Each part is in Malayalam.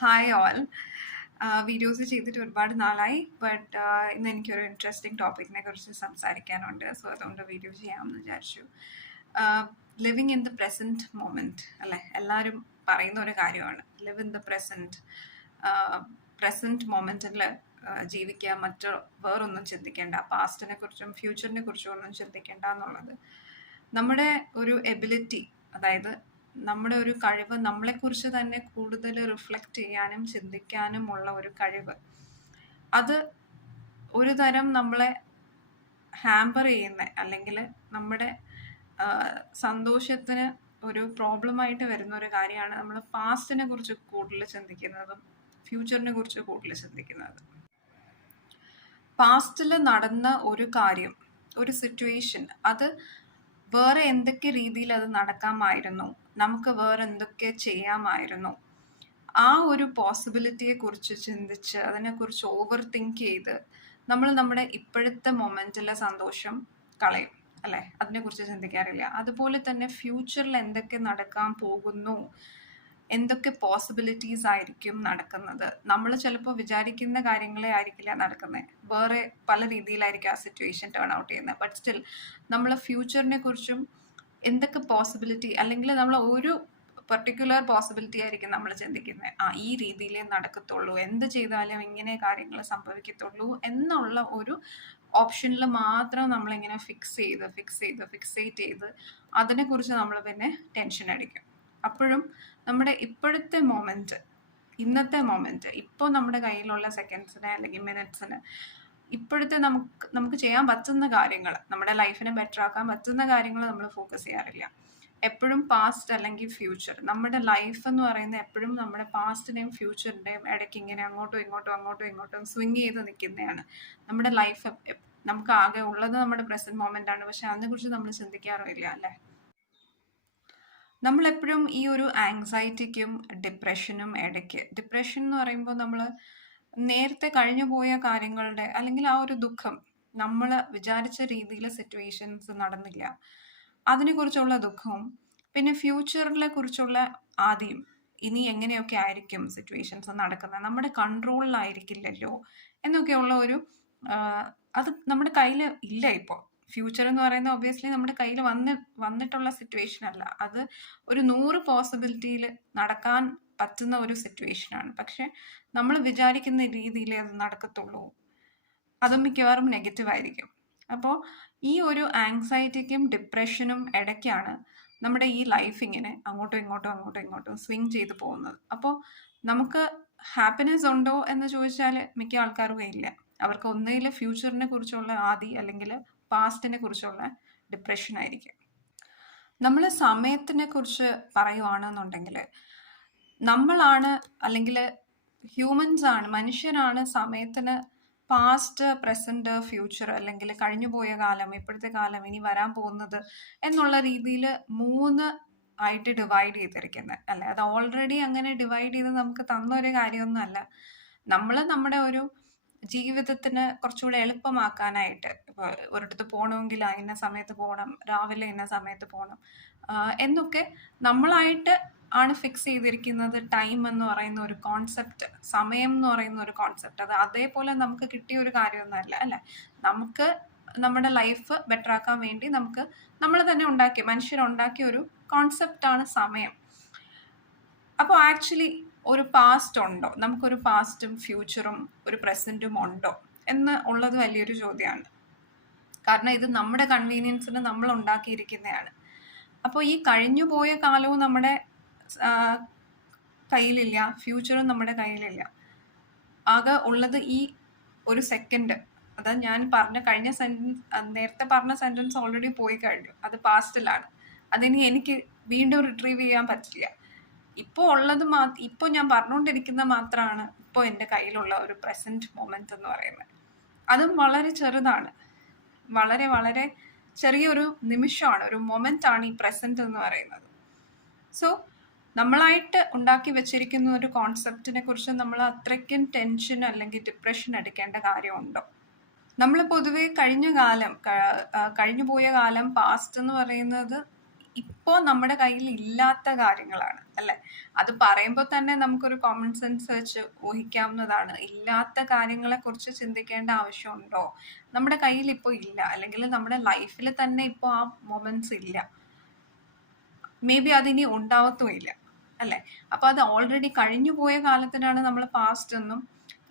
ഹായ് ഓൾ വീഡിയോസ് ചെയ്തിട്ട് ഒരുപാട് നാളായി ബട്ട് ഇന്ന് എനിക്കൊരു ഇൻട്രസ്റ്റിംഗ് ടോപ്പിക്കിനെ കുറിച്ച് സംസാരിക്കാനുണ്ട്. സോ അതുകൊണ്ട് വീഡിയോ ചെയ്യാമെന്ന് വിചാരിച്ചു. Living in the present moment അല്ലേ? എല്ലാവരും പറയുന്ന ഒരു കാര്യമാണ്. Live in the present present മൊമെന്റിൽ ജീവിക്കുക മറ്റു വേറൊന്നും ചിന്തിക്കേണ്ട. പാസ്റ്റിനെ കുറിച്ചും ഫ്യൂച്ചറിനെ കുറിച്ചും ഒന്നും ചിന്തിക്കേണ്ട എന്നുള്ളത് നമ്മുടെ ഒരു എബിലിറ്റി അതായത് നമ്മുടെ ഒരു കഴിവ് നമ്മളെക്കുറിച്ച് തന്നെ കൂടുതൽ റിഫ്ലക്റ്റ് ചെയ്യാനും ചിന്തിക്കാനും ഉള്ള ഒരു കഴിവ്. അത് ഒരു തരം നമ്മളെ ഹാമ്പർ ചെയ്യുന്ന അല്ലെങ്കിൽ നമ്മുടെ സന്തോഷത്തിന് ഒരു പ്രോബ്ലമായിട്ട് വരുന്ന ഒരു കാര്യമാണ് നമ്മൾ പാസ്റ്റിനെ കുറിച്ച് കൂടുതൽ ചിന്തിക്കുന്നതും ഫ്യൂച്ചറിനെ കുറിച്ച് കൂടുതൽ ചിന്തിക്കുന്നത്. പാസ്റ്റിൽ നടന്ന ഒരു കാര്യം ഒരു സിറ്റുവേഷൻ അത് വേറെ എന്തൊക്കെ രീതിയിൽ അത് നടക്കാമായിരുന്നു നമുക്ക് വേറെ എന്തൊക്കെ ചെയ്യാമായിരുന്നു? ആ ഒരു പോസിബിലിറ്റിയെ കുറിച്ച് ചിന്തിച്ച് അതിനെക്കുറിച്ച് ഓവർ തിങ്ക് ചെയ്ത് നമ്മൾ നമ്മുടെ ഇപ്പോഴത്തെ മൊമെന്റിലെ സന്തോഷം കളയും അല്ലെ? അതിനെക്കുറിച്ച് ചിന്തിക്കാറില്ല. അതുപോലെ തന്നെ ഫ്യൂച്ചറിൽ എന്തൊക്കെ നടക്കാൻ പോകുന്നു? എന്തൊക്കെ പോസിബിലിറ്റീസ് ആയിരിക്കും നടക്കുന്നത്? നമ്മൾ ചിലപ്പോൾ വിചാരിക്കുന്ന കാര്യങ്ങളെ ആയിരിക്കില്ല നടക്കുന്നത് വേറെ പല രീതിയിലായിരിക്കും ആ സിറ്റുവേഷൻ ടേൺ ഔട്ട് ചെയ്യുന്നത്. ബട്ട് സ്റ്റിൽ നമ്മൾ ഫ്യൂച്ചറിനെ കുറിച്ചും എന്തൊക്കെ പോസിബിലിറ്റി അല്ലെങ്കിൽ നമ്മൾ ഒരു പെർട്ടിക്കുലർ പോസിബിലിറ്റി ആയിരിക്കും നമ്മൾ ചിന്തിക്കുന്നത് ആ ഈ രീതിയിലേ നടക്കത്തുള്ളൂ. എന്ത് ചെയ്താലും ഇങ്ങനെ കാര്യങ്ങൾ സംഭവിക്കത്തുള്ളൂ എന്നുള്ള ഒരു ഓപ്ഷനിൽ മാത്രം നമ്മളിങ്ങനെ ഫിക്സ് ചെയ്ത് ഫിക്സ് ചെയ്ത് ഫിക്സേറ്റ് ചെയ്ത് അതിനെക്കുറിച്ച് നമ്മൾ പിന്നെ ടെൻഷൻ അടിക്കും. അപ്പോഴും നമ്മുടെ ഇപ്പോഴത്തെ മൊമെന്റ് ഇന്നത്തെ മൊമെന്റ് ഇപ്പോൾ നമ്മുടെ കയ്യിലുള്ള സെക്കൻഡ്സിന് അല്ലെങ്കിൽ മിനിറ്റ്സിന് ഇപ്പോഴത്തെ നമുക്ക് നമുക്ക് ചെയ്യാൻ പറ്റുന്ന കാര്യങ്ങൾ നമ്മുടെ ലൈഫിനെ ബെറ്റർ ആക്കാൻ പറ്റുന്ന കാര്യങ്ങൾ നമ്മൾ ഫോക്കസ് ചെയ്യാറില്ല. എപ്പോഴും പാസ്റ്റ് അല്ലെങ്കിൽ ഫ്യൂച്ചർ നമ്മുടെ ലൈഫ് എന്ന് പറയുന്നത് എപ്പോഴും നമ്മുടെ പാസ്റ്റിന്റെയും ഫ്യൂച്ചറിന്റെയും ഇടയ്ക്ക് ഇങ്ങനെ അങ്ങോട്ടും ഇങ്ങോട്ടും അങ്ങോട്ടും ഇങ്ങോട്ടും സ്വിങ് ചെയ്ത് നിൽക്കുന്നതാണ്. നമ്മുടെ ലൈഫ് നമുക്ക് ആകെ ഉള്ളത് നമ്മുടെ പ്രസന്റ് മോമെന്റ് ആണ്. പക്ഷെ അതിനെക്കുറിച്ച് നമ്മൾ ചിന്തിക്കാറില്ല അല്ലേ? നമ്മളെപ്പോഴും ഈ ഒരു ആങ്സൈറ്റിക്കും ഡിപ്രഷനും ഇടയ്ക്ക്. ഡിപ്രഷൻ എന്ന് പറയുമ്പോൾ നമ്മൾ നേരത്തെ കഴിഞ്ഞു പോയ കാര്യങ്ങളുടെ അല്ലെങ്കിൽ ആ ഒരു ദുഃഖം നമ്മൾ വിചാരിച്ച രീതിയിൽ സിറ്റുവേഷൻസ് നടന്നില്ല. അതിനെക്കുറിച്ചുള്ള ദുഃഖവും പിന്നെ ഫ്യൂച്ചറിനെ കുറിച്ചുള്ള ആദ്യം ഇനി എങ്ങനെയൊക്കെ ആയിരിക്കും സിറ്റുവേഷൻസ് നടക്കുന്നത്? നമ്മുടെ കൺട്രോളിലായിരിക്കില്ലല്ലോ എന്നൊക്കെയുള്ള ഒരു അത് നമ്മുടെ കയ്യിൽ ഇല്ല ഇപ്പോൾ ഫ്യൂച്ചർ എന്ന് പറയുന്നത് ഒബ്വിയസ്ലി നമ്മുടെ കയ്യിൽ വന്ന് വന്നിട്ടുള്ള സിറ്റുവേഷൻ അല്ല. അത് ഒരു നൂറ് പോസിബിലിറ്റിയിൽ നടക്കാൻ പറ്റുന്ന ഒരു സിറ്റുവേഷൻ ആണ്. പക്ഷെ നമ്മൾ വിചാരിക്കുന്ന രീതിയിലേ അത് നടക്കത്തുള്ളൂ. അത് മിക്കവാറും നെഗറ്റീവ് ആയിരിക്കും. അപ്പോൾ ഈ ഒരു ആങ്സൈറ്റിക്കും ഡിപ്രഷനും ഇടയ്ക്കാണ് നമ്മുടെ ഈ ലൈഫ് ഇങ്ങനെ അങ്ങോട്ടും ഇങ്ങോട്ടും അങ്ങോട്ടും ഇങ്ങോട്ടും സ്വിങ് ചെയ്ത് പോകുന്നത്. അപ്പോൾ നമുക്ക് ഹാപ്പിനെസ് ഉണ്ടോ എന്ന് ചോദിച്ചാൽ മിക്ക ആൾക്കാർക്കും ഇല്ല. അവർക്ക് ഒന്നുകിൽ ഫ്യൂച്ചറിനെ കുറിച്ചുള്ള ആദി അല്ലെങ്കിൽ പാസ്റ്റിനെ കുറിച്ചുള്ള ഡിപ്രഷൻ ആയിരിക്കും. നമ്മൾ സമയത്തിനെ കുറിച്ച് പറയുവാണെന്നുണ്ടെങ്കിൽ നമ്മളാണ് അല്ലെങ്കിൽ ഹ്യൂമൻസ് ആണ് മനുഷ്യരാണ് സമയത്തിന് പാസ്റ്റ് പ്രസന്റ് ഫ്യൂച്ചർ അല്ലെങ്കിൽ കഴിഞ്ഞുപോയ കാലം ഇപ്പോഴത്തെ കാലം ഇനി വരാൻ പോകുന്നത് എന്നുള്ള രീതിയിൽ മൂന്ന് ആയിട്ട് ഡിവൈഡ് ചെയ്തിരിക്കുന്നത് അല്ലെ? അത് ഓൾറെഡി അങ്ങനെ ഡിവൈഡ് ചെയ്ത് നമുക്ക് തന്ന ഒരു കാര്യമൊന്നും അല്ല നമ്മൾ നമ്മുടെ ഒരു ജീവിതത്തിന് കുറച്ചുകൂടെ എളുപ്പമാക്കാനായിട്ട് ഇപ്പോൾ ഒരിടത്ത് പോകണമെങ്കിൽ ഇന്ന സമയത്ത് പോകണം രാവിലെ ഇന്ന സമയത്ത് പോകണം എന്നൊക്കെ നമ്മളായിട്ട് ആണ് ഫിക്സ് ചെയ്തിരിക്കുന്നത് ടൈം എന്ന് പറയുന്ന ഒരു കോൺസെപ്റ്റ് സമയം എന്ന് പറയുന്ന ഒരു കോൺസെപ്റ്റ് അത് അതേപോലെ നമുക്ക് കിട്ടിയ ഒരു കാര്യമൊന്നുമല്ല അല്ലെ? നമുക്ക് നമ്മുടെ ലൈഫ് ബെറ്റർ ആക്കാൻ വേണ്ടി നമുക്ക് നമ്മൾ തന്നെ ഉണ്ടാക്കിയ മനുഷ്യരുണ്ടാക്കിയ ഒരു കോൺസെപ്റ്റാണ് സമയം. അപ്പോൾ ആക്ച്വലി ഒരു പാസ്റ്റ് ഉണ്ടോ? നമുക്കൊരു പാസ്റ്റും ഫ്യൂച്ചറും ഒരു പ്രസന്റും ഉണ്ടോ? എന്ന് ഉള്ളത് വലിയൊരു ചോദ്യമാണ്. കാരണം ഇത് നമ്മുടെ കൺവീനിയൻസിന് നമ്മൾ ഉണ്ടാക്കിയിരിക്കുന്നതാണ്. അപ്പോൾ ഈ കഴിഞ്ഞു പോയ കാലവും നമ്മുടെ കയ്യിലില്ല. ഫ്യൂച്ചറും നമ്മുടെ കയ്യിലില്ല. ആകെ ഉള്ളത് ഈ ഒരു സെക്കൻഡ്. അതാ ഞാൻ പറഞ്ഞ കഴിഞ്ഞ സെന്റൻസ് നേരത്തെ പറഞ്ഞ സെന്റൻസ് ഓൾറെഡി പോയി കഴിഞ്ഞു. അത് പാസ്റ്റിലാണ് അതിനി എനിക്ക് വീണ്ടും റിട്രീവ് ചെയ്യാൻ പറ്റില്ല. ഇപ്പോൾ ഉള്ളത് മാ ഇപ്പോൾ ഞാൻ പറഞ്ഞുകൊണ്ടിരിക്കുന്ന മാത്രമാണ് ഇപ്പോൾ എന്റെ കയ്യിലുള്ള ഒരു പ്രസന്റ് മൊമെന്റ് എന്ന് പറയുന്നത്. അതും വളരെ ചെറുതാണ്. വളരെ വളരെ ചെറിയൊരു നിമിഷമാണ്. ഒരു മൊമെന്റ് ആണ് ഈ പ്രസന്റ് എന്ന് പറയുന്നത്. സോ നമ്മളായിട്ട് ഉണ്ടാക്കി വെച്ചിരിക്കുന്ന ഒരു കോൺസെപ്റ്റിനെ കുറിച്ച് നമ്മൾ അത്രയ്ക്കും ടെൻഷൻ അല്ലെങ്കിൽ ഡിപ്രഷൻ എടുക്കേണ്ട കാര്യമുണ്ടോ? നമ്മൾ പൊതുവേ കഴിഞ്ഞ കാലം കഴിഞ്ഞു പോയ കാലം പാസ്റ്റ് എന്ന് പറയുന്നത് ഇപ്പോൾ നമ്മുടെ കയ്യിൽ ഇല്ലാത്ത കാര്യങ്ങളാണ് അല്ലെ? അത് പറയുമ്പോൾ തന്നെ നമുക്കൊരു കോമൺ സെൻസ് വെച്ച് ഊഹിക്കാവുന്നതാണ്. ഇല്ലാത്ത കാര്യങ്ങളെ കുറിച്ച് ചിന്തിക്കേണ്ട ആവശ്യമുണ്ടോ? നമ്മുടെ കയ്യിൽ ഇപ്പോൾ ഇല്ല. അല്ലെങ്കിൽ നമ്മുടെ ലൈഫിൽ തന്നെ ഇപ്പോൾ ആ മൊമെന്റ്സ് ഇല്ല. മേ ബി അതിനി ഉണ്ടാവത്തുമില്ല അല്ലെ? അപ്പൊ അത് ഓൾറെഡി കഴിഞ്ഞു പോയ കാലത്തിനാണ് നമ്മൾ പാസ്റ്റ് എന്നും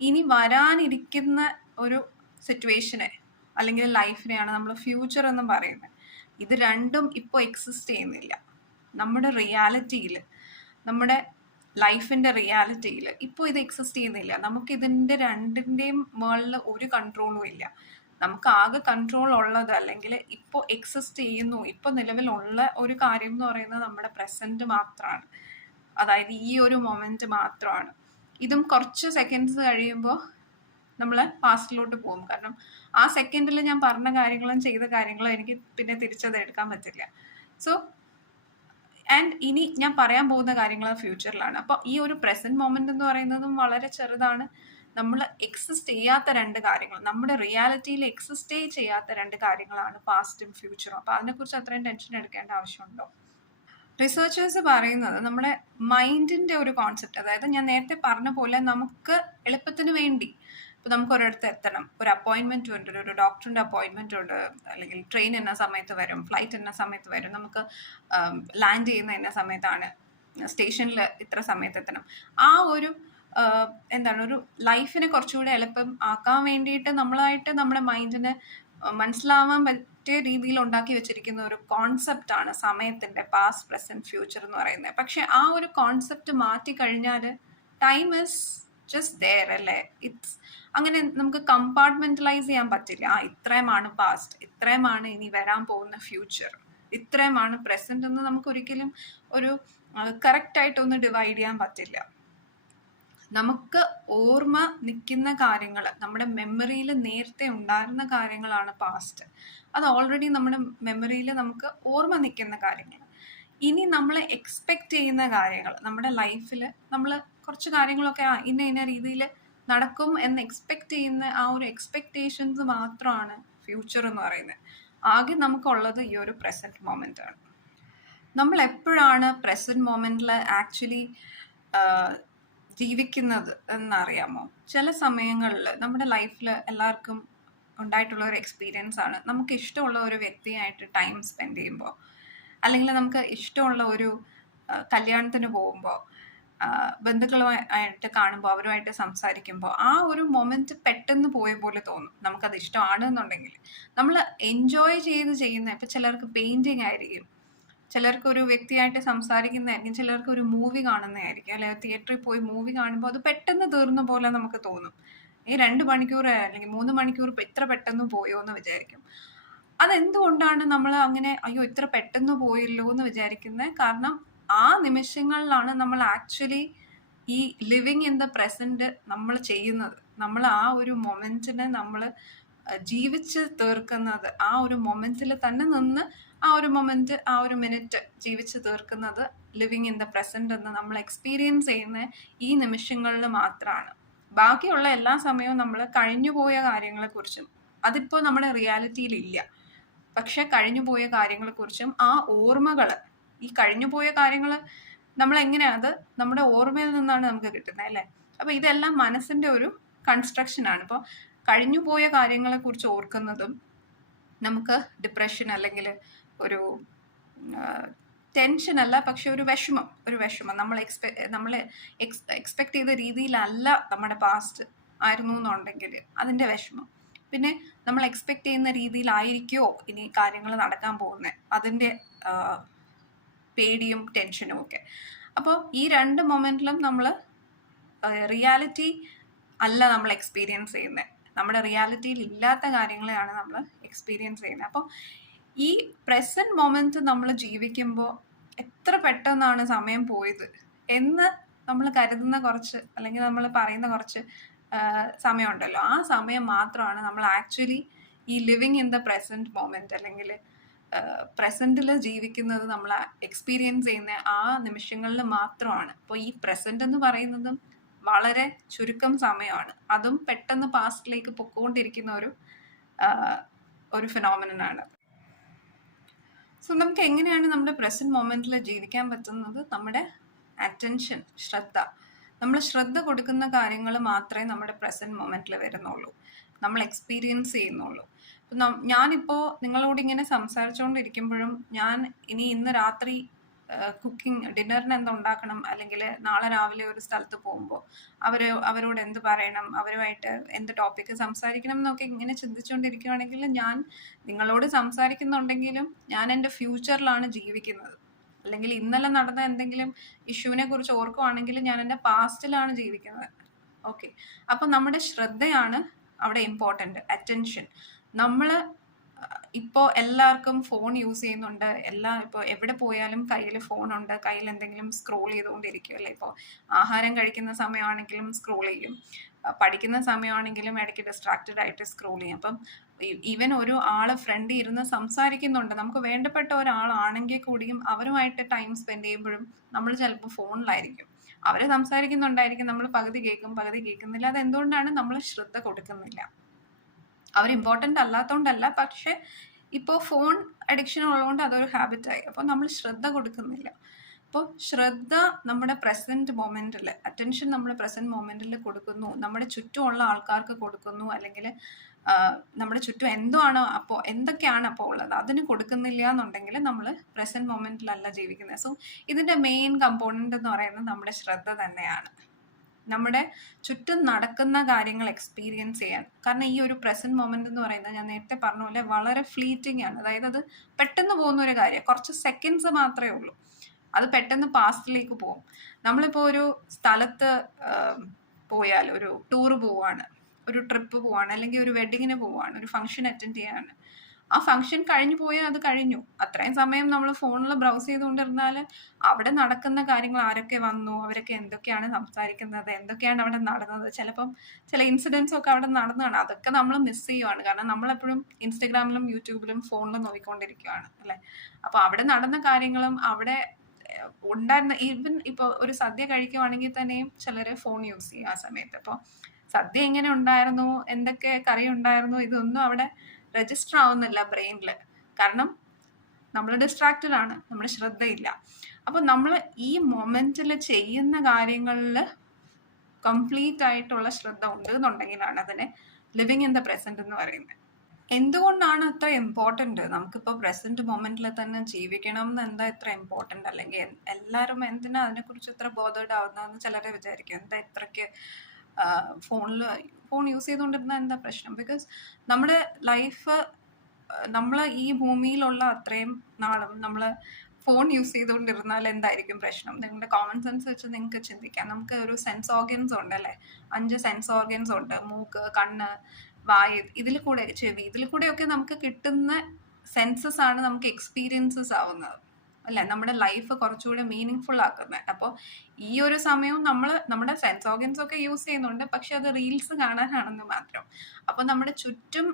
ഇനി വരാനിരിക്കുന്ന ഒരു സിറ്റുവേഷനെ അല്ലെങ്കിൽ ലൈഫിനെയാണ് നമ്മൾ ഫ്യൂച്ചർ എന്നും പറയുന്നത്. ഇത് രണ്ടും ഇപ്പോൾ എക്സിസ്റ്റ് ചെയ്യുന്നില്ല. നമ്മുടെ റിയാലിറ്റിയിൽ നമ്മുടെ ലൈഫിന്റെ റിയാലിറ്റിയിൽ ഇപ്പോൾ ഇത് എക്സിസ്റ്റ് ചെയ്യുന്നില്ല. നമുക്ക് ഇതിന്റെ രണ്ടിന്റെയും മുകളിൽ ഒരു കൺട്രോളും ഇല്ല. നമുക്ക് ആകെ കൺട്രോൾ ഉള്ളത് അല്ലെങ്കിൽ ഇപ്പോൾ എക്സിസ്റ്റ് ചെയ്യുന്നു ഇപ്പോൾ നിലവിലുള്ള ഒരു കാര്യം എന്ന് പറയുന്നത് നമ്മുടെ പ്രസന്റ് മാത്രമാണ് അതായത് ഈ ഒരു മൊമെന്റ് മാത്രമാണ്. ഇതും കുറച്ച് സെക്കൻഡ്സ് കഴിയുമ്പോൾ നമ്മൾ പാസ്റ്റിലോട്ട് പോകും. കാരണം ആ സെക്കൻഡിൽ ഞാൻ പറഞ്ഞ കാര്യങ്ങളും ചെയ്ത കാര്യങ്ങളും എനിക്ക് പിന്നെ തിരിച്ചത് എടുക്കാൻ പറ്റില്ല. സോ ആൻഡ് ഇനി ഞാൻ പറയാൻ പോകുന്ന കാര്യങ്ങൾ ഫ്യൂച്ചറിലാണ് അപ്പോൾ ഈ ഒരു പ്രസന്റ് മൊമെന്റ് എന്ന് പറയുന്നതും വളരെ ചെറുതാണ്. നമ്മൾ എക്സിസ്റ്റ് ചെയ്യാത്ത രണ്ട് കാര്യങ്ങൾ നമ്മുടെ റിയാലിറ്റിയിൽ എക്സിസ്റ്റേ ചെയ്യാത്ത രണ്ട് കാര്യങ്ങളാണ് പാസ്റ്റും ഫ്യൂച്ചറും അപ്പോൾ അതിനെക്കുറിച്ച് അത്രയും ടെൻഷൻ എടുക്കേണ്ട ആവശ്യമുണ്ടോ? റിസർച്ചേഴ്സ് പറയുന്നത് നമ്മുടെ മൈൻഡിന്റെ ഒരു കോൺസെപ്റ്റ് അതായത് ഞാൻ നേരത്തെ പറഞ്ഞ പോലെ നമുക്ക് എളുപ്പത്തിന് വേണ്ടി ഇപ്പൊ നമുക്ക് ഒരിടത്ത് എത്തണം. ഒരു അപ്പോയിന്റ്മെന്റ് ഉണ്ട് ഒരു ഡോക്ടറിന്റെ അപ്പോയിന്റ്മെന്റ് ഉണ്ട് അല്ലെങ്കിൽ ട്രെയിൻ എന്ന സമയത്ത് വരും ഫ്ലൈറ്റ് എന്ന സമയത്ത് വരും. നമുക്ക് ലാൻഡ് ചെയ്യുന്ന എന്ന സമയത്താണ് സ്റ്റേഷനിൽ ഇത്ര സമയത്ത് എത്തണം. ആ ഒരു എന്താണ് ഒരു ലൈഫിനെ കുറച്ചുകൂടെ എളുപ്പം ആക്കാൻ വേണ്ടിയിട്ട് നമ്മളായിട്ട് നമ്മുടെ മൈൻഡിന് മനസ്സിലാവാൻ പറ്റിയ രീതിയിൽ ഉണ്ടാക്കി വെച്ചിരിക്കുന്ന ഒരു കോൺസെപ്റ്റ് ആണ് സമയത്തിന്റെ പാസ്റ്റ് പ്രസന്റ് ഫ്യൂച്ചർ എന്ന് പറയുന്നത്. പക്ഷെ ആ ഒരു കോൺസെപ്റ്റ് മാറ്റി കഴിഞ്ഞാൽ ടൈം ഇസ് ജസ്റ്റ് ദയർ അല്ലേ? ഇറ്റ്സ് അങ്ങനെ നമുക്ക് കമ്പാർട്ട്മെന്റലൈസ് ചെയ്യാൻ പറ്റില്ല. ആ ഇത്രയുമാണ് പാസ്റ്റ് ഇത്രയുമാണ് ഇനി വരാൻ പോകുന്ന ഫ്യൂച്ചർ ഇത്രയുമാണ് പ്രസന്റ് എന്ന് നമുക്ക് ഒരിക്കലും ഒരു കറക്റ്റ് ആയിട്ടൊന്ന് ഡിവൈഡ് ചെയ്യാൻ പറ്റില്ല. നമുക്ക് ഓർമ്മ നിൽക്കുന്ന കാര്യങ്ങൾ നമ്മുടെ മെമ്മറിയിൽ നേരത്തെ ഉണ്ടായിരുന്ന കാര്യങ്ങളാണ് പാസ്റ്റ് അത് ഓൾറെഡി നമ്മുടെ മെമ്മറിയിൽ നമുക്ക് ഓർമ്മ നിൽക്കുന്ന കാര്യങ്ങൾ. ഇനി നമ്മൾ എക്സ്പെക്ട് ചെയ്യുന്ന കാര്യങ്ങൾ നമ്മുടെ ലൈഫിൽ നമ്മൾ കുറച്ച് കാര്യങ്ങളൊക്കെ ഇന്ന ഇന്ന രീതിയിൽ നടക്കും എന്ന് എക്സ്പെക്ട് ചെയ്യുന്ന ആ ഒരു എക്സ്പെക്ടേഷൻസ് മാത്രമാണ് ഫ്യൂച്ചർ എന്ന് പറയുന്നത്. ആകെ നമുക്കുള്ളത് ഈ ഒരു പ്രസന്റ് മൊമെന്റ് ആണ്. നമ്മൾ എപ്പോഴാണ് പ്രസന്റ് മൊമെന്റിൽ ആക്ച്വലി ജീവിക്കുന്നത് എന്നറിയാമോ? ചില സമയങ്ങളിൽ നമ്മുടെ ലൈഫിൽ എല്ലാവർക്കും ഉണ്ടായിട്ടുള്ള ഒരു എക്സ്പീരിയൻസ് ആണ്. നമുക്ക് ഇഷ്ടമുള്ള ഒരു വ്യക്തിയായിട്ട് ടൈം സ്പെൻഡ് ചെയ്യുമ്പോൾ അല്ലെങ്കിൽ നമുക്ക് ഇഷ്ടമുള്ള ഒരു കല്യാണത്തിന് പോകുമ്പോൾ ബന്ധുക്കളുമായിട്ട് കാണുമ്പോൾ അവരുമായിട്ട് സംസാരിക്കുമ്പോൾ ആ ഒരു മൊമെന്റ് പെട്ടെന്ന് പോയ പോലെ തോന്നും. നമുക്കത് ഇഷ്ടമാണ് എന്നുണ്ടെങ്കിൽ. നമ്മൾ എൻജോയ് ചെയ്ത് ചെയ്യുന്ന ഇപ്പം ചിലർക്ക് പെയിൻറിങ് ആയിരിക്കും ചിലർക്ക് ഒരു വ്യക്തിയായിട്ട് സംസാരിക്കുന്നതായിരിക്കും ചിലർക്ക് ഒരു മൂവി കാണുന്നതായിരിക്കും അല്ലെങ്കിൽ തിയേറ്ററിൽ പോയി മൂവി കാണുമ്പോൾ അത് പെട്ടെന്ന് തീർന്ന പോലെ നമുക്ക് തോന്നും. ഈ രണ്ട് മണിക്കൂർ അല്ലെങ്കിൽ മൂന്ന് മണിക്കൂർ ഇത്ര പെട്ടെന്ന് പോയോ എന്ന് വിചാരിക്കും. അതെന്തുകൊണ്ടാണ് നമ്മൾ അങ്ങനെ അയ്യോ ഇത്ര പെട്ടെന്ന് പോയല്ലോ എന്ന് വിചാരിക്കുന്നത് കാരണം ആ നിമിഷങ്ങളിലാണ് നമ്മൾ ആക്ച്വലി ഈ ലിവിങ് ഇൻ ദ പ്രസന്റ് നമ്മൾ ചെയ്യുന്നത്. നമ്മൾ ആ ഒരു മൊമെന്റിനെ നമ്മൾ ജീവിച്ച് തീർക്കുന്നത്. ആ ഒരു മൊമെന്റിൽ തന്നെ നിന്ന് ആ ഒരു മൊമെന്റ് ആ ഒരു മിനിറ്റ് ജീവിച്ചു തീർക്കുന്നത് ലിവിങ് ഇൻ ദ പ്രസന്റ് എന്ന് നമ്മൾ എക്സ്പീരിയൻസ് ചെയ്യുന്ന ഈ നിമിഷങ്ങളിൽ മാത്രമാണ്. ബാക്കിയുള്ള എല്ലാ സമയവും നമ്മൾ കഴിഞ്ഞുപോയ കാര്യങ്ങളെക്കുറിച്ചും അതിപ്പോൾ നമ്മുടെ റിയാലിറ്റിയിൽ ഇല്ല. പക്ഷെ കഴിഞ്ഞുപോയ കാര്യങ്ങളെക്കുറിച്ചും ആ ഓർമ്മകൾ ഈ കഴിഞ്ഞുപോയ കാര്യങ്ങൾ നമ്മൾ എങ്ങനെയാണ് അത് നമ്മുടെ ഓർമ്മയിൽ നിന്നാണ് നമുക്ക് കിട്ടുന്നത് അല്ലേ? അപ്പോൾ ഇതെല്ലാം മനസ്സിന്റെ ഒരു കൺസ്ട്രക്ഷൻ ആണ്. ഇപ്പോൾ കഴിഞ്ഞുപോയ കാര്യങ്ങളെക്കുറിച്ച് ഓർക്കുന്നതും നമുക്ക് ഡിപ്രഷൻ അല്ലെങ്കിൽ ഒരു ടെൻഷൻ അല്ല പക്ഷെ ഒരു വിഷമം ഒരു വിഷമം. നമ്മൾ എക്സ്പെ നമ്മൾ എക്സ് എക്സ്പെക്ട് ചെയ്ത രീതിയിലല്ല നമ്മുടെ പാസ്റ്റ് ആയിരുന്നു എന്നുണ്ടെങ്കിൽ അതിന്റെ വിഷമം. പിന്നെ നമ്മൾ എക്സ്പെക്ട് ചെയ്യുന്ന രീതിയിലായിരിക്കുമോ ഇനി കാര്യങ്ങൾ നടക്കാൻ പോകുന്നത്? അതിന്റെ പേടിയും ടെൻഷനും ഒക്കെ. അപ്പോൾ ഈ രണ്ട് മൊമെന്റിലും നമ്മൾ റിയാലിറ്റി അല്ല നമ്മൾ എക്സ്പീരിയൻസ് ചെയ്യുന്നത്. നമ്മുടെ റിയാലിറ്റിയിൽ ഇല്ലാത്ത കാര്യങ്ങളെയാണ് നമ്മൾ എക്സ്പീരിയൻസ് ചെയ്യുന്നത്. അപ്പോൾ ഈ പ്രസന്റ് മൊമെന്റ് നമ്മൾ ജീവിക്കുമ്പോൾ എത്ര പെട്ടെന്നാണ് സമയം പോയത് എന്ന് നമ്മൾ കരുതുന്ന കുറച്ച് അല്ലെങ്കിൽ നമ്മൾ പറയുന്ന കുറച്ച് സമയമുണ്ടല്ലോ. ആ സമയം മാത്രമാണ് നമ്മൾ ആക്ച്വലി ഈ living in the present moment അല്ലെങ്കിൽ പ്രസന്റിൽ ജീവിക്കുന്നത് നമ്മൾ എക്സ്പീരിയൻസ് ചെയ്യുന്ന ആ നിമിഷങ്ങളിൽ മാത്രമാണ്. അപ്പോൾ ഈ പ്രസന്റ് എന്ന് പറയുന്നതും വളരെ ചുരുക്കം സമയമാണ്. അതും പെട്ടെന്ന് പാസ്റ്റിലേക്ക് പൊക്കോണ്ടിരിക്കുന്ന ഒരു ഒരു ഫിനോമിനൻ ആണ്. സോ നമുക്ക് എങ്ങനെയാണ് നമ്മുടെ പ്രസന്റ് മൊമെന്റിൽ ജീവിക്കാൻ പറ്റുന്നത്? നമ്മുടെ അറ്റൻഷൻ ശ്രദ്ധ. നമ്മൾ ശ്രദ്ധ കൊടുക്കുന്ന കാര്യങ്ങൾ മാത്രമേ നമ്മുടെ പ്രസന്റ് മൊമെന്റിൽ വരുന്നുള്ളൂ. നമ്മൾ എക്സ്പീരിയൻസ് ചെയ്യുന്നുള്ളൂ. ഞാനിപ്പോ നിങ്ങളോട് ഇങ്ങനെ സംസാരിച്ചുകൊണ്ടിരിക്കുമ്പോഴും ഞാൻ ഇനി ഇന്ന് രാത്രി കുക്കിംഗ് ഡിന്നറിന് എന്ത് ഉണ്ടാക്കണം അല്ലെങ്കിൽ നാളെ രാവിലെ ഒരു സ്ഥലത്ത് പോകുമ്പോൾ അവർ അവരോട് എന്ത് പറയണം? അവരുമായിട്ട് എന്ത് ടോപ്പിക്ക് സംസാരിക്കണം എന്നൊക്കെ ഇങ്ങനെ ചിന്തിച്ചുകൊണ്ടിരിക്കുകയാണെങ്കിൽ ഞാൻ നിങ്ങളോട് സംസാരിക്കുന്നുണ്ടെങ്കിലും ഞാൻ എന്റെ ഫ്യൂച്ചറിലാണ് ജീവിക്കുന്നത്. അല്ലെങ്കിൽ ഇന്നലെ നടന്ന എന്തെങ്കിലും ഇഷ്യൂവിനെ കുറിച്ച് ഓർക്കുവാണെങ്കിൽ ഞാൻ എന്റെ പാസ്റ്റിലാണ് ജീവിക്കുന്നത്. ഓക്കെ അപ്പം നമ്മുടെ ശ്രദ്ധയാണ് അവിടെ ഇമ്പോർട്ടന്റ് അറ്റൻഷൻ നമ്മൾ ഇപ്പോൾ എല്ലാവർക്കും ഫോൺ യൂസ് ചെയ്യുന്നുണ്ട്. എല്ലാ ഇപ്പോൾ എവിടെ പോയാലും കയ്യിൽ ഉണ്ട്. കയ്യിൽ എന്തെങ്കിലും സ്ക്രോൾ ചെയ്തുകൊണ്ടിരിക്കും അല്ലേ? ഇപ്പോൾ ആഹാരം കഴിക്കുന്ന സമയമാണെങ്കിലും സ്ക്രോൾ ചെയ്യും. പഠിക്കുന്ന സമയമാണെങ്കിലും ഇടയ്ക്ക് ഡിസ്ട്രാക്റ്റഡ് ആയിട്ട് സ്ക്രോൾ ചെയ്യും. അപ്പം ഈവൻ ഒരു ആൾ ഫ്രണ്ട് ഇരുന്ന് സംസാരിക്കുന്നുണ്ട്. നമുക്ക് വേണ്ടപ്പെട്ട ഒരാളാണെങ്കിൽ കൂടിയും അവരുമായിട്ട് ടൈം സ്പെൻഡ് ചെയ്യുമ്പോഴും നമ്മൾ ചിലപ്പോൾ ഫോണിലായിരിക്കും അവർ സംസാരിക്കുന്നുണ്ടായിരിക്കും. നമ്മൾ പകുതി കേൾക്കും പകുതി കേൾക്കുന്നില്ല. അത് എന്തുകൊണ്ടാണ് നമ്മൾ ശ്രദ്ധ കൊടുക്കുന്നില്ല? അവർ ഇമ്പോർട്ടന്റ് അല്ലാത്തതുകൊണ്ടല്ല പക്ഷേ ഇപ്പോൾ ഫോൺ അഡിക്ഷൻ ഉള്ളതുകൊണ്ട് അതൊരു ഹാബിറ്റായി അപ്പോൾ നമ്മൾ ശ്രദ്ധ കൊടുക്കുന്നില്ല. അപ്പോൾ ശ്രദ്ധ നമ്മുടെ പ്രസന്റ് മൊമെന്റിൽ അറ്റൻഷൻ നമ്മൾ പ്രസന്റ് മൊമെന്റിൽ കൊടുക്കുന്നു. നമ്മുടെ ചുറ്റുമുള്ള ആൾക്കാർക്ക് കൊടുക്കുന്നു. അല്ലെങ്കിൽ നമ്മുടെ ചുറ്റും എന്തുവാണോ അപ്പോൾ എന്തൊക്കെയാണ് അപ്പോൾ ഉള്ളത്? അതിന് കൊടുക്കുന്നില്ല എന്നുണ്ടെങ്കിൽ നമ്മൾ പ്രസന്റ് മൊമെന്റിലല്ല ജീവിക്കുന്നത്. സോ ഇതിന്റെ മെയിൻ കമ്പോണന്റ് എന്ന് പറയുന്നത് നമ്മുടെ ശ്രദ്ധ തന്നെയാണ്. നമ്മുടെ ചുറ്റും നടക്കുന്ന കാര്യങ്ങൾ എക്സ്പീരിയൻസ് ചെയ്യാൻ. കാരണം ഈ ഒരു പ്രസന്റ് മൊമെന്റ് എന്ന് പറയുന്നത് ഞാൻ നേരത്തെ പറഞ്ഞ പോലെ വളരെ ഫ്ലീറ്റിംഗ് ആണ്. അതായത് അത് പെട്ടെന്ന് പോകുന്ന ഒരു കാര്യം കുറച്ച് സെക്കൻഡ്സ് മാത്രമേ ഉള്ളൂ. അത് പെട്ടെന്ന് പാസ്റ്റിലേക്ക് പോകും. നമ്മളിപ്പോൾ ഒരു സ്ഥലത്ത് പോയാൽ ഒരു ടൂർ പോവാണ്. ഒരു ട്രിപ്പ് പോവാണ്. അല്ലെങ്കിൽ ഒരു വെഡിങ്ങിന് പോവാണ്. ഒരു ഫംഗ്ഷൻ അറ്റൻഡ് ചെയ്യാണ് ആ ഫംഗ്ഷൻ കഴിഞ്ഞു പോയാൽ അത് കഴിഞ്ഞു. അത്രയും സമയം നമ്മൾ ഫോണിൽ ബ്രൗസ് ചെയ്തുകൊണ്ടിരുന്നാൽ അവിടെ നടക്കുന്ന കാര്യങ്ങൾ ആരൊക്കെ വന്നു അവരൊക്കെ എന്തൊക്കെയാണ് സംസാരിക്കുന്നത് എന്തൊക്കെയാണ് അവിടെ നടന്നത് ചിലപ്പം ചില ഇൻസിഡൻസും ഒക്കെ അവിടെ നടന്നതാണ്. അതൊക്കെ നമ്മൾ മിസ് ചെയ്യുവാണ്. കാരണം നമ്മളെപ്പോഴും ഇൻസ്റ്റഗ്രാമിലും യൂട്യൂബിലും ഫോണിലും നോക്കിക്കൊണ്ടിരിക്കുകയാണ് അല്ലേ? അപ്പോൾ അവിടെ നടന്ന കാര്യങ്ങളും അവിടെ ഉണ്ടായിരുന്ന ഈവൻ ഇപ്പോൾ ഒരു സദ്യ കഴിക്കുവാണെങ്കിൽ തന്നെയും ചിലർ ഫോൺ യൂസ് ചെയ്യും ആ സമയത്ത്. അപ്പോൾ സദ്യ എങ്ങനെ ഉണ്ടായിരുന്നു? എന്തൊക്കെ കറി ഉണ്ടായിരുന്നു? ഇതൊന്നും അവിടെ രജിസ്റ്റർ ആവുന്നില്ല ബ്രെയിനിൽ കാരണം നമ്മൾ ഡിസ്ട്രാക്റ്റഡ് ആണ് നമ്മൾ ശ്രദ്ധയില്ല. അപ്പോൾ നമ്മൾ ഈ മൊമെന്റിൽ ചെയ്യുന്ന കാര്യങ്ങളിൽ കംപ്ലീറ്റ് ആയിട്ടുള്ള ശ്രദ്ധ ഉണ്ട് എന്നുണ്ടെങ്കിലാണ് അതിനെ ലിവിങ് ഇൻ ദ പ്രസന്റ് എന്ന് പറയുന്നത്. എന്തുകൊണ്ടാണ് അത്ര ഇമ്പോർട്ടന്റ് നമുക്കിപ്പോൾ പ്രസന്റ് മൊമെന്റിൽ തന്നെ ജീവിക്കണം എന്ന് എന്താ ഇത്ര ഇമ്പോർട്ടന്റ് അല്ലെങ്കിൽ എല്ലാവരും എന്തിനാ അതിനെക്കുറിച്ച് ഇത്ര ബോധേഡ് ആവുന്നതെന്ന് ചിലരെ വിചാരിക്കും. എന്താ ഇത്രയ്ക്ക് ഫോണിൽ ഫോൺ യൂസ് ചെയ്തുകൊണ്ടിരുന്ന എന്താ പ്രശ്നം? ബിക്കോസ് നമ്മുടെ ലൈഫ് നമ്മൾ ഈ ഭൂമിയിലുള്ള അത്രയും നാളും നമ്മൾ ഫോൺ യൂസ് ചെയ്തുകൊണ്ടിരുന്നാൽ എന്തായിരിക്കും പ്രശ്നം? നിങ്ങളുടെ കോമൺ സെൻസ് വെച്ച് നിങ്ങൾക്ക് ചിന്തിക്കാം. നമുക്ക് ഒരു സെൻസ് ഓർഗൻസ് ഉണ്ട് അല്ലേ? അഞ്ച് സെൻസ് ഓർഗൻസ് ഉണ്ട്. മൂക്ക് കണ്ണ് വായ ഇതിൽ കൂടെ ചെവി ഇതിൽ കൂടെയൊക്കെ നമുക്ക് കിട്ടുന്ന സെൻസസ് ആണ് നമുക്ക് എക്സ്പീരിയൻസസ് ആവുന്നത്. അല്ലേ? നമ്മുടെ ലൈഫ് കുറച്ചുകൂടെ മീനിങ് ഫുൾ ആക്കുന്നത് അപ്പോൾ ഈ ഒരു സമയവും നമ്മൾ നമ്മുടെ സെൻസ് ഓർഗൻസ് ഒക്കെ യൂസ് ചെയ്യുന്നുണ്ട്. പക്ഷെ അത് റീൽസ് കാണാനാണെന്ന് മാത്രം. അപ്പോൾ നമ്മുടെ ചുറ്റും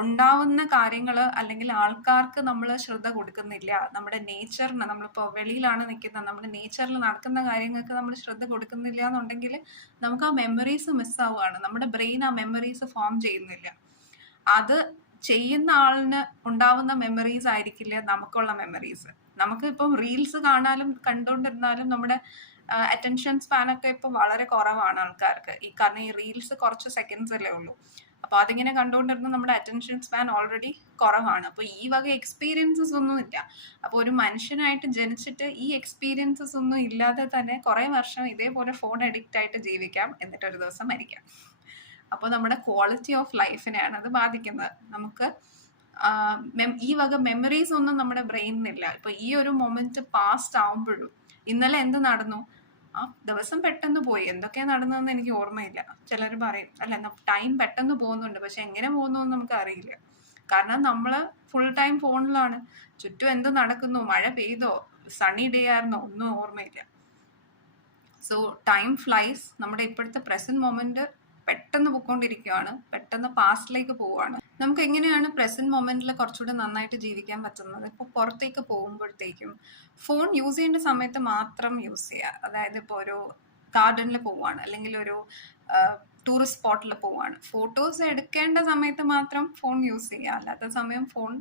ഉണ്ടാവുന്ന കാര്യങ്ങൾ അല്ലെങ്കിൽ ആൾക്കാർക്ക് നമ്മൾ ശ്രദ്ധ കൊടുക്കുന്നില്ല. നമ്മുടെ നേച്ചറിന് നമ്മളിപ്പോൾ വെളിയിലാണ് നിൽക്കുന്നത് നമ്മുടെ നേച്ചറിൽ നടക്കുന്ന കാര്യങ്ങൾക്ക് നമ്മൾ ശ്രദ്ധ കൊടുക്കുന്നില്ല എന്നുണ്ടെങ്കിൽ നമുക്ക് ആ മെമ്മറീസ് മിസ്സാവുകയാണ് നമ്മുടെ ബ്രെയിൻ ആ മെമ്മറീസ് ഫോം ചെയ്യുന്നില്ല. അത് ചെയ്യുന്ന ആളിന് ഉണ്ടാവുന്ന മെമ്മറീസ് ആയിരിക്കില്ല. നമുക്കുള്ള മെമ്മറീസ് നമുക്ക് ഇപ്പം റീൽസ് കാണാനും കണ്ടുകൊണ്ടിരുന്നാലും നമ്മുടെ അറ്റൻഷൻ സ്പാൻ ഒക്കെ ഇപ്പം വളരെ കുറവാണ് ആൾക്കാർക്ക്. ഈ കാരണം ഈ റീൽസ് കുറച്ച് സെക്കൻഡ്സ് അല്ലേ ഉള്ളൂ. അപ്പോൾ അതിങ്ങനെ കണ്ടുകൊണ്ടിരുന്ന നമ്മുടെ അറ്റൻഷൻ സ്പാൻ ഓൾറെഡി കുറവാണ്. അപ്പോൾ ഈ വക എക്സ്പീരിയൻസസ് ഒന്നും ഇല്ല. അപ്പോൾ ഒരു മനുഷ്യനായിട്ട് ജനിച്ചിട്ട് ഈ എക്സ്പീരിയൻസസ് ഒന്നും ഇല്ലാതെ തന്നെ കുറേ വർഷം ഇതേപോലെ ഫോൺ അഡിക്റ്റ് ആയിട്ട് ജീവിക്കാം എന്നിട്ട് ഒരു ദിവസം മരിക്കാം. അപ്പോൾ നമ്മുടെ ക്വാളിറ്റി ഓഫ് ലൈഫിനെയാണ് അത് ബാധിക്കുന്നത്. നമുക്ക് ഈ വക മെമ്മറീസ് ഒന്നും നമ്മുടെ ബ്രെയിനിനില്ല ഇപ്പൊ ഈ ഒരു മൊമെന്റ് പാസ്റ്റ് ആവുമ്പോഴും ഇന്നലെ എന്ത് നടന്നു? ആ ദിവസം പെട്ടെന്ന് പോയി. എന്തൊക്കെയാ നടന്നതെന്ന് എനിക്ക് ഓർമ്മയില്ല. ചിലർ പറയും അല്ല ടൈം പെട്ടെന്ന് പോകുന്നുണ്ട്. പക്ഷെ എങ്ങനെ പോകുന്നു എന്ന് നമുക്ക് അറിയില്ല. കാരണം നമ്മൾ ഫുൾ ടൈം ഫോണിലാണ്. ചുറ്റും എന്ത് നടക്കുന്നു? മഴ പെയ്തോ? സണ്ണി ഡേ ആയിരുന്നോ? ഒന്നും ഓർമ്മയില്ല. സോ ടൈം ഫ്ലൈസ് നമ്മുടെ ഇപ്പോഴത്തെ പ്രസന്റ് മൊമെന്റ് പെട്ടെന്ന് പോയിക്കൊണ്ടിരിക്കുകയാണ്. പെട്ടെന്ന് പാസ്റ്റിലേക്ക് പോവുകയാണ്. നമുക്ക് എങ്ങനെയാണ് പ്രസന്റ് മൊമെന്റിൽ കുറച്ചുകൂടെ നന്നായിട്ട് ജീവിക്കാൻ പറ്റുന്നത്? ഇപ്പോൾ പുറത്തേക്ക് പോകുമ്പോഴത്തേക്കും ഫോൺ യൂസ് ചെയ്യേണ്ട സമയത്ത് മാത്രം യൂസ് ചെയ്യുക. അതായത് ഇപ്പോൾ ഒരു ഗാർഡനിൽ പോവുകയാണ് അല്ലെങ്കിൽ ഒരു ടൂറിസ്റ്റ് സ്പോട്ടിൽ പോവുകയാണ് ഫോട്ടോസ് എടുക്കേണ്ട സമയത്ത് മാത്രം ഫോൺ യൂസ് ചെയ്യുക. അല്ലാത്ത സമയം ഫോൺ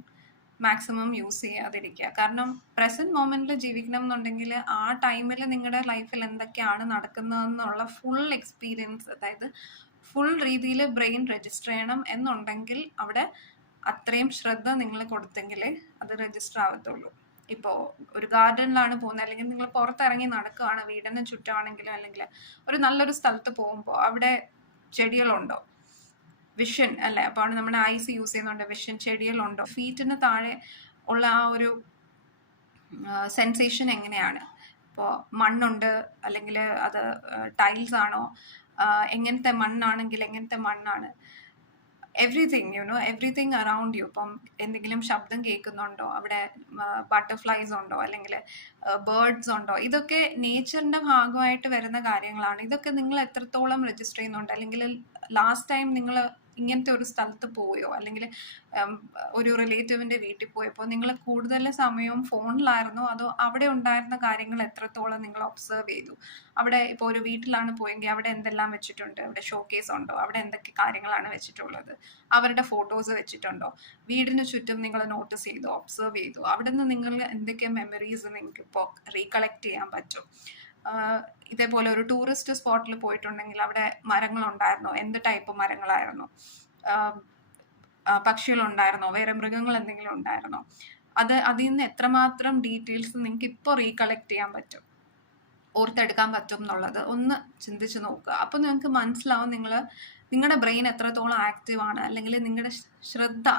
മാക്സിമം യൂസ് ചെയ്യാതിരിക്കുക. കാരണം പ്രസന്റ് മൊമെന്റിൽ ജീവിക്കണം എന്നുണ്ടെങ്കിൽ ആ ടൈമിൽ നിങ്ങളുടെ ലൈഫിൽ എന്തൊക്കെയാണ് നടക്കുന്നതെന്നുള്ള ഫുൾ എക്സ്പീരിയൻസ് അതായത് ഫുൾ രീതിയിൽ ബ്രെയിൻ രജിസ്റ്റർ ചെയ്യണം എന്നുണ്ടെങ്കിൽ അവിടെ അത്രയും ശ്രദ്ധ നിങ്ങൾ കൊടുത്തെങ്കിലേ അത് രജിസ്റ്റർ ആവത്തുള്ളൂ. ഇപ്പോൾ ഒരു ഗാർഡനിലാണ് പോകുന്നത് അല്ലെങ്കിൽ നിങ്ങൾ പുറത്തിറങ്ങി നടക്കുകയാണ് വീടിന് ചുറ്റുമാണെങ്കിലും അല്ലെങ്കിൽ ഒരു നല്ലൊരു സ്ഥലത്ത് പോകുമ്പോൾ അവിടെ ചെടികളുണ്ടോ? വിഷൻ അല്ലേ? അപ്പോൾ നമ്മുടെ ഐസ് യൂസ് ചെയ്യുന്നുണ്ട് വിഷൻ ചെടികളുണ്ടോ? ഫീറ്റിന് താഴെ ഉള്ള ആ ഒരു സെൻസേഷൻ എങ്ങനെയാണ്? ഇപ്പോൾ മണ്ണുണ്ട് അല്ലെങ്കിൽ അത് ടൈൽസ് ആണോ? എങ്ങനത്തെ മണ്ണാണെങ്കിൽ എങ്ങനത്തെ മണ്ണാണ്. Everything you know everything around you ഇപ്പം എന്തെങ്കിലും ശബ്ദം കേൾക്കുന്നുണ്ടോ? അവിടെ ബട്ടർഫ്ലൈസ് ഉണ്ടോ? അല്ലെങ്കിൽ ബേർഡ്സ് ഉണ്ടോ? ഇതൊക്കെ നേച്ചറിന്റെ ഭാഗമായിട്ട് വരുന്ന കാര്യങ്ങളാണ്. ഇതൊക്കെ നിങ്ങൾ എത്രത്തോളം രജിസ്റ്റർ ചെയ്യുന്നുണ്ട്? അല്ലെങ്കിൽ ലാസ്റ്റ് ടൈം നിങ്ങൾ ഇങ്ങനത്തെ ഒരു സ്ഥലത്ത് പോയോ? അല്ലെങ്കിൽ ഒരു റിലേറ്റീവിന്റെ വീട്ടിൽ പോയപ്പോൾ നിങ്ങൾ കൂടുതൽ സമയവും ഫോണിലായിരുന്നോ? അതോ അവിടെ ഉണ്ടായിരുന്ന കാര്യങ്ങൾ എത്രത്തോളം നിങ്ങൾ ഒബ്സർവ് ചെയ്തു? അവിടെ ഇപ്പോൾ ഒരു വീട്ടിലാണ് പോയെങ്കിൽ അവിടെ എന്തെല്ലാം വെച്ചിട്ടുണ്ട്? അവിടെ ഷോക്കേസ് ഉണ്ടോ? അവിടെ എന്തൊക്കെ കാര്യങ്ങളാണ് വെച്ചിട്ടുള്ളത്? അവരുടെ ഫോട്ടോസ് വെച്ചിട്ടുണ്ടോ? വീടിന് ചുറ്റും നിങ്ങൾ നോട്ടീസ് ചെയ്തു? ഒബ്സർവ് ചെയ്തു? അവിടെ നിന്ന് നിങ്ങൾ എന്തൊക്കെ മെമ്മറീസ് നിങ്ങൾക്ക് ഇപ്പോൾ റീകളക്ട് ചെയ്യാൻ പറ്റും? ഇതേപോലെ ഒരു ടൂറിസ്റ്റ് സ്പോട്ടിൽ പോയിട്ടുണ്ടെങ്കിൽ അവിടെ മരങ്ങളുണ്ടായിരുന്നോ? എന്ത് ടൈപ്പ് മരങ്ങളായിരുന്നു? പക്ഷികളുണ്ടായിരുന്നോ? വേറെ മൃഗങ്ങൾ എന്തെങ്കിലും ഉണ്ടായിരുന്നോ? അത് അതിൽ നിന്ന് എത്രമാത്രം ഡീറ്റെയിൽസ് നിങ്ങൾക്ക് ഇപ്പോൾ റീകളക്ട് ചെയ്യാൻ പറ്റും? ഓർത്തെടുക്കാൻ പറ്റും എന്നുള്ളത് ഒന്ന് ചിന്തിച്ച് നോക്കുക. അപ്പോൾ നിങ്ങൾക്ക് മനസ്സിലാവും നിങ്ങൾ നിങ്ങളുടെ ബ്രെയിൻ എത്രത്തോളം ആക്റ്റീവ് ആണ്? അല്ലെങ്കിൽ നിങ്ങളുടെ ശ്രദ്ധ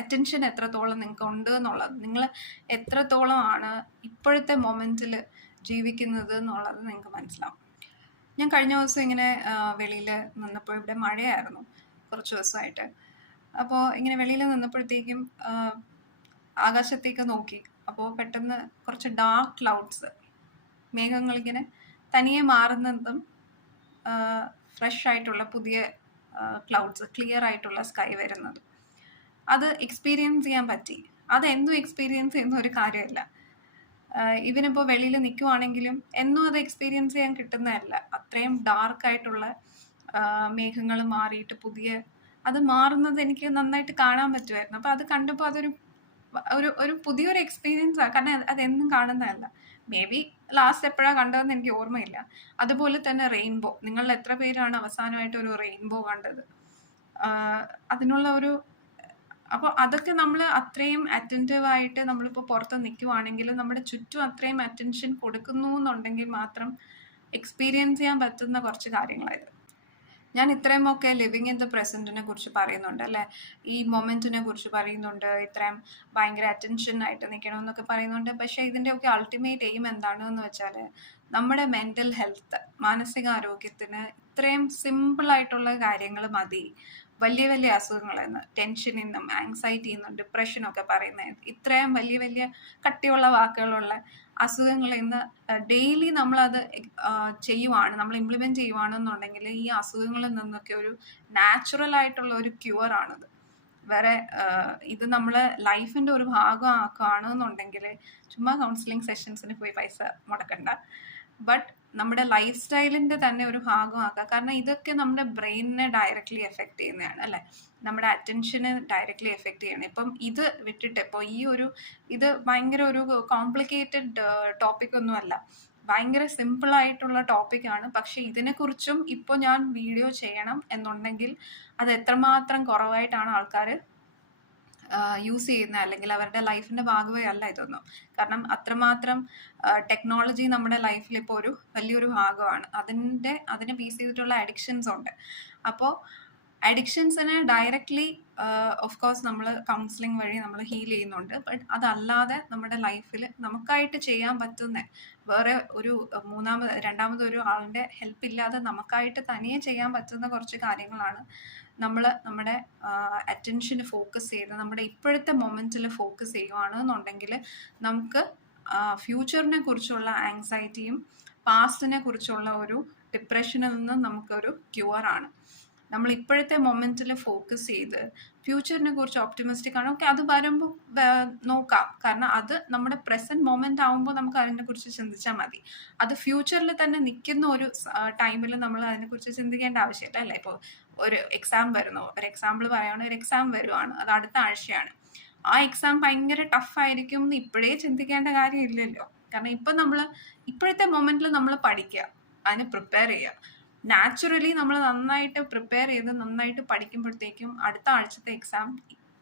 അറ്റൻഷൻ എത്രത്തോളം നിങ്ങൾക്ക് ഉണ്ട് എന്നുള്ളത്. നിങ്ങൾ എത്രത്തോളം ആണ് ഇപ്പോഴത്തെ മൊമെന്റിൽ ജീവിക്കുന്നത് എന്നുള്ളത് നിങ്ങൾക്ക് മനസ്സിലാവും. ഞാൻ കഴിഞ്ഞ ദിവസം ഇങ്ങനെ വെളിയിൽ നിന്നപ്പോൾ ഇവിടെ മഴയായിരുന്നു കുറച്ച് ദിവസമായിട്ട്. അപ്പോൾ ഇങ്ങനെ വെളിയിൽ നിന്നപ്പോഴത്തേക്കും ആകാശത്തേക്ക് നോക്കി. അപ്പോൾ പെട്ടെന്ന് കുറച്ച് ഡാർക്ക് ക്ലൗഡ്സ് മേഘങ്ങളിങ്ങനെ തനിയെ മാറുന്നതും ഫ്രഷ് ആയിട്ടുള്ള പുതിയ ക്ലൗഡ്സ് ക്ലിയർ ആയിട്ടുള്ള സ്കൈ വരുന്നതും. അത് എക്സ്പീരിയൻസ് ചെയ്യാൻ പറ്റി. അത് എന്നും എക്സ്പീരിയൻസ് ചെയ്യുന്ന ഒരു കാര്യമല്ല. ഇവനിപ്പോൾ വെളിയിൽ നിൽക്കുവാണെങ്കിലും എന്നും അത് എക്സ്പീരിയൻസ് ചെയ്യാൻ കിട്ടുന്നതല്ല. അത്രയും ഡാർക്ക് ആയിട്ടുള്ള മേഘങ്ങൾ മാറിയിട്ട് പുതിയ അത് മാറുന്നത് എനിക്ക് നന്നായിട്ട് കാണാൻ പറ്റുമായിരുന്നു. അപ്പോൾ അത് കണ്ടപ്പോൾ അതൊരു ഒരു ഒരു പുതിയൊരു എക്സ്പീരിയൻസ് ആണ് കാരണം അതെന്നും കാണുന്നതല്ല. മേ ബി ലാസ്റ്റ് എപ്പോഴാ കണ്ടതെന്ന് എനിക്ക് ഓർമ്മയില്ല. അതുപോലെ തന്നെ റെയിൻബോ നിങ്ങളിൽ എത്ര പേരാണ് അവസാനമായിട്ട് ഒരു റെയിൻബോ കണ്ടത്? അതിനുള്ള ഒരു അപ്പോൾ അതൊക്കെ നമ്മൾ അത്രയും അറ്റന്റീവ് ആയിട്ട് നമ്മളിപ്പോൾ പുറത്ത് നിൽക്കുവാണെങ്കിൽ നമ്മുടെ ചുറ്റും അത്രയും അറ്റൻഷൻ കൊടുക്കുന്നു എന്നുണ്ടെങ്കിൽ മാത്രം എക്സ്പീരിയൻസ് ചെയ്യാൻ പറ്റുന്ന കുറച്ച് കാര്യങ്ങളായത്. ഞാൻ ഇത്രയുമൊക്കെ ലിവിങ് ഇൻ ദ പ്രസന്റിനെ കുറിച്ച് പറയുന്നുണ്ട് അല്ലെ? ഈ മൊമെന്റിനെ കുറിച്ച് പറയുന്നുണ്ട് ഇത്രയും ഭയങ്കര അറ്റൻഷൻ ആയിട്ട് നിൽക്കണമെന്നൊക്കെ പറയുന്നുണ്ട്. പക്ഷേ ഇതിന്റെയൊക്കെ അൾട്ടിമേറ്റ് എയിം എന്താണെന്ന് വെച്ചാൽ നമ്മുടെ മെന്റൽ ഹെൽത്ത് മാനസികാരോഗ്യത്തിന് ഇത്രയും സിമ്പിൾ ആയിട്ടുള്ള കാര്യങ്ങൾ മതി. വലിയ വലിയ അസുഖങ്ങളിൽ നിന്ന് ടെൻഷനിൽ നിന്നും ആങ്സൈറ്റിയിൽ നിന്നും ഡിപ്രഷനും ഒക്കെ പറയുന്നത് ഇത്രയും വലിയ വലിയ കട്ടിയുള്ള വാക്കുകളുള്ള അസുഖങ്ങളിൽ നിന്ന് ഡെയിലി നമ്മളത് ചെയ്യുവാണ് നമ്മൾ ഇംപ്ലിമെന്റ് ചെയ്യുവാണെന്നുണ്ടെങ്കിൽ ഈ അസുഖങ്ങളിൽ നിന്നൊക്കെ ഒരു നാച്ചുറൽ ആയിട്ടുള്ള ഒരു ക്യൂർ ആണത്. വേറെ ഇത് നമ്മൾ ലൈഫിന്റെ ഒരു ഭാഗമാക്കുകയാണെന്നുണ്ടെങ്കിൽ ചുമ്മാ കൗൺസിലിംഗ് സെഷൻസിന് പോയി പൈസ മുടക്കണ്ട. ബട്ട് നമ്മുടെ ലൈഫ് സ്റ്റൈലിന്റെ തന്നെ ഒരു ഭാഗമാക്കുക കാരണം ഇതൊക്കെ നമ്മുടെ ബ്രെയിനിനെ ഡയറക്റ്റ്ലി എഫക്ട് ചെയ്യുന്നതാണ് അല്ലെ? നമ്മുടെ അറ്റൻഷനെ ഡയറക്റ്റ്ലി എഫക്ട് ചെയ്യണം. ഇപ്പം ഇത് വിട്ടിട്ട് ഇപ്പോൾ ഈ ഒരു ഇത് ഭയങ്കര ഒരു കോംപ്ലിക്കേറ്റഡ് ടോപ്പിക് ഒന്നും അല്ല. ഭയങ്കര സിമ്പിൾ ആയിട്ടുള്ള ടോപ്പിക്കാണ് പക്ഷെ ഇതിനെക്കുറിച്ചും ഇപ്പോൾ ഞാൻ വീഡിയോ ചെയ്യണം എന്നുണ്ടെങ്കിൽ അത് എത്രമാത്രം കുറവായിട്ടാണ് ആൾക്കാർ യൂസ് ചെയ്യുന്ന അല്ലെങ്കിൽ അവരുടെ ലൈഫിന്റെ ഭാഗമേ അല്ല ഇതൊന്നും. കാരണം അത്രമാത്രം ടെക്നോളജി നമ്മുടെ ലൈഫിൽ ഇപ്പോൾ ഒരു വലിയൊരു ഭാഗമാണ്. അതിന്റെ അതിനെ ബേസ് ചെയ്തിട്ടുള്ള അഡിക്ഷൻസ് ഉണ്ട്. അപ്പോൾ അഡിക്ഷൻസിനെ ഡയറക്റ്റ്ലി ഓഫ് കോഴ്സ് നമ്മൾ കൗൺസിലിംഗ് വഴി നമ്മൾ ഹീൽ ചെയ്യുന്നുണ്ട്. ബട്ട് അതല്ലാതെ നമ്മുടെ ലൈഫിൽ നമുക്കായിട്ട് ചെയ്യാൻ പറ്റുന്ന വേറെ ഒരു മൂന്നാമത് രണ്ടാമത് ഒരു ആളിന്റെ ഹെൽപ്പ് ഇല്ലാതെ നമുക്കായിട്ട് തനിയെ ചെയ്യാൻ പറ്റുന്ന കുറച്ച് കാര്യങ്ങളാണ് നമ്മൾ നമ്മുടെ അറ്റൻഷന് ഫോക്കസ് ചെയ്ത് നമ്മുടെ ഇപ്പോഴത്തെ മൊമെന്റിൽ ഫോക്കസ് ചെയ്യുവാണ് എന്നുണ്ടെങ്കിൽ നമുക്ക് ഫ്യൂച്ചറിനെ കുറിച്ചുള്ള ആങ്സൈറ്റിയും പാസ്റ്റിനെ കുറിച്ചുള്ള ഒരു ഡിപ്രഷനിൽ നിന്ന് നമുക്കൊരു ക്യൂർ ആണ്. നമ്മൾ ഇപ്പോഴത്തെ മൊമെന്റിൽ ഫോക്കസ് ചെയ്ത് ഫ്യൂച്ചറിനെ കുറിച്ച് ഓപ്റ്റിമിസ്റ്റിക് ആണ്. ഓക്കെ അത് വരുമ്പോൾ നോക്കാം. കാരണം അത് നമ്മുടെ പ്രസന്റ് മൊമെന്റ് ആകുമ്പോൾ നമുക്ക് അതിനെ കുറിച്ച് ചിന്തിച്ചാൽ മതി. അത് ഫ്യൂച്ചറിൽ തന്നെ നിൽക്കുന്ന ഒരു ടൈമിൽ നമ്മൾ അതിനെക്കുറിച്ച് ചിന്തിക്കേണ്ട ആവശ്യമില്ല അല്ലേ? ഇപ്പോൾ ഒരു എക്സാം വരുന്നു. ഒരു എക്സാമ്പിൾ പറയുകയാണെങ്കിൽ ഒരു എക്സാം വരുവാണ്. അത് അടുത്ത ആഴ്ചയാണ്. ആ എക്സാം ഭയങ്കര ടഫ് ആയിരിക്കും എന്ന് ഇപ്പോഴേ ചിന്തിക്കേണ്ട കാര്യമില്ലല്ലോ കാരണം ഇപ്പം നമ്മൾ ഇപ്പോഴത്തെ മൊമെന്റിൽ നമ്മൾ പഠിക്കുക. അതിന് പ്രിപ്പയർ ചെയ്യുക. നാച്ചുറലി നമ്മൾ നന്നായിട്ട് പ്രിപ്പയർ ചെയ്ത് നന്നായിട്ട് പഠിക്കുമ്പോഴത്തേക്കും അടുത്ത ആഴ്ചത്തെ എക്സാം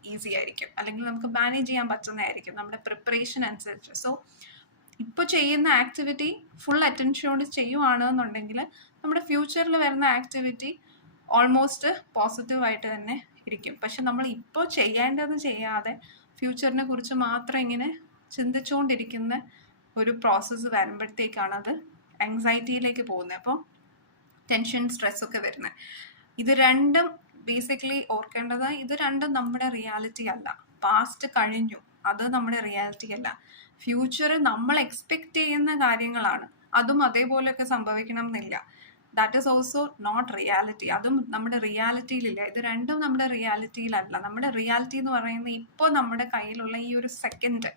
ഈസി ആയിരിക്കും. അല്ലെങ്കിൽ നമുക്ക് മാനേജ് ചെയ്യാൻ പറ്റുന്നതായിരിക്കും. നമ്മുടെ പ്രിപ്പറേഷൻ അനുസരിച്ച്. സോ ഇപ്പോൾ ചെയ്യുന്ന ആക്ടിവിറ്റി ഫുൾ അറ്റൻഷനോട് ചെയ്യുവാണെന്നുണ്ടെങ്കിൽ നമ്മുടെ ഫ്യൂച്ചറിൽ വരുന്ന ആക്ടിവിറ്റി ഓൾമോസ്റ്റ് പോസിറ്റീവായിട്ട് തന്നെ ഇരിക്കും. പക്ഷെ നമ്മൾ ഇപ്പോൾ ചെയ്യേണ്ടത് ചെയ്യാതെ ഫ്യൂച്ചറിനെ കുറിച്ച് മാത്രം ഇങ്ങനെ ചിന്തിച്ചുകൊണ്ടിരിക്കുന്ന ഒരു പ്രോസസ്സ് വരുമ്പോഴത്തേക്കാണ് അത് ആങ്സൈറ്റിയിലേക്ക് പോകുന്നത്. അപ്പോൾ ടെൻഷൻ സ്ട്രെസ്സൊക്കെ വരുന്നത്. ഇത് രണ്ടും ബേസിക്കലി ഓർക്കേണ്ടത് ഇത് രണ്ടും നമ്മുടെ റിയാലിറ്റി അല്ല. പാസ്റ്റ് കഴിഞ്ഞു അത് നമ്മുടെ റിയാലിറ്റി അല്ല. ഫ്യൂച്ചർ നമ്മൾ എക്സ്പെക്ട് ചെയ്യുന്ന കാര്യങ്ങളാണ്. അതും അതേപോലെയൊക്കെ സംഭവിക്കണം എന്നില്ല that is also not reality അതും നമ്മുടെ റിയാലിറ്റിയിലില്ല ഇത് രണ്ടും നമ്മുടെ റിയാലിറ്റിയിലല്ല നമ്മുടെ റിയാലിറ്റി എന്ന് പറയുന്നത് ഇപ്പോൾ നമ്മുടെ കയ്യിലുള്ള ഈ ഒരു സെക്കൻഡ്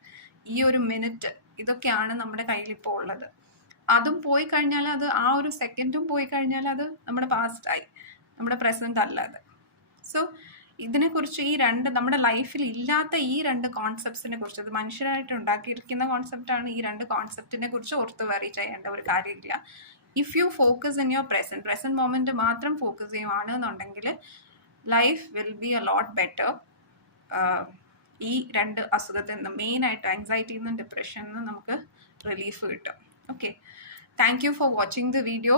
ഈ ഒരു മിനിറ്റ് ഇതൊക്കെയാണ് നമ്മുടെ കയ്യിൽ ഇപ്പോൾ ഉള്ളത്. അതും പോയി കഴിഞ്ഞാൽ അത് ആ ഒരു സെക്കൻഡും പോയി കഴിഞ്ഞാൽ അത് നമ്മുടെ പാസ്റ്റ് ആയി. നമ്മുടെ പ്രസന്റ് അല്ല അത്. സോ ഇതിനെക്കുറിച്ച് ഈ രണ്ട് നമ്മുടെ ലൈഫിൽ ഇല്ലാത്ത ഈ രണ്ട് കോൺസെപ്റ്റ്സിനെ കുറിച്ച് അത് മനുഷ്യരായിട്ട് ഉണ്ടാക്കിയിരിക്കുന്ന കോൺസെപ്റ്റാണ് ഈ രണ്ട് കോൺസെപ്റ്റിനെ കുറിച്ച് ഓർത്ത് വറി ചെയ്യേണ്ട ഒരു കാര്യമില്ല. If you focus in your present present moment മാത്രം focus ചെയ്യുവാണെന്നുണ്ടെങ്കിൽ life will be a lot better ഈ രണ്ട് അസുഖത്തിൽ നിന്ന് മെയിനായിട്ട് ആൻസൈറ്റിയിൽ നിന്നും ഡിപ്രഷനിൽ നിന്നും നമുക്ക് റിലീഫ് കിട്ടും. Okay thank you for watching the video